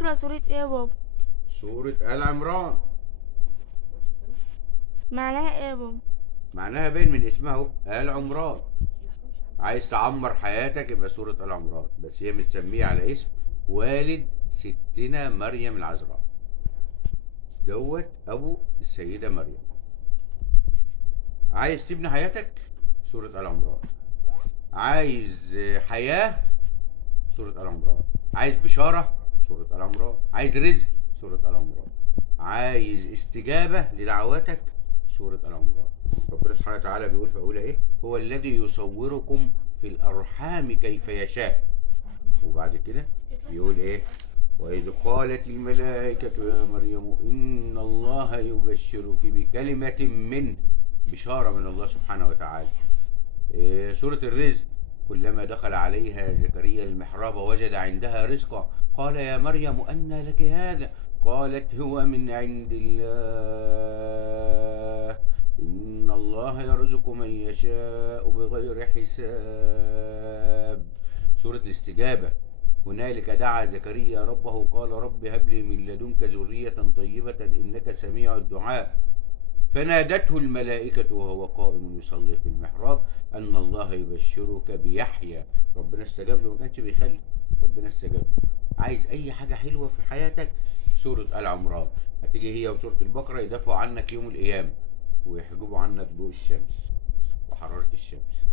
اقرأ سورة ايه يا بابا؟ سورة آل عمران. معناها ايه يا بابا؟ معناها باين من اسمها اهو، آل عمران. عايز تعمر حياتك يبقى سورة آل عمران، بس هي متسمية على اسم والد ستنا مريم العذراء، دوت أبو السيدة مريم. عايز تبني حياتك، سورة آل عمران. عايز حياة، سورة آل عمران. عايز بشارة، سورة آل عمران. عايز رزق، سورة آل عمران. عايز استجابة لدعواتك، سورة آل عمران. ربنا سبحانه وتعالى بيقول في أولى إيه؟ هو الذي يصوركم في الأرحام كيف يشاء. وبعد كده يقول إيه؟ وإذ قالت الملائكة يا مريم إن الله يبشرك بكلمة منه، بشارة من الله سبحانه وتعالى. سورة الرزق، كلما دخل عليها زكريا المحراب وجد عندها رزقا قال يا مريم أنى لك هذا؟ قالت هو من عند الله إن الله يرزق من يشاء بغير حساب. سورة الاستجابة، هنالك دعا زكريا ربه قال رب هب لي من لدنك ذرية طيبة إنك سميع الدعاء. فنادته الملائكة وهو قائم يصلي في المحراب أن الله يبشرك بيحيى. ربنا استجاب له، ما كانش بيخلي، ربنا استجاب له. عايز أي حاجة حلوة في حياتك، سورة آل عمران. هتيجي هي وسورة البقرة يدافعوا عنك يوم القيامة، ويحجبوا عنك ضوء الشمس وحرارة الشمس.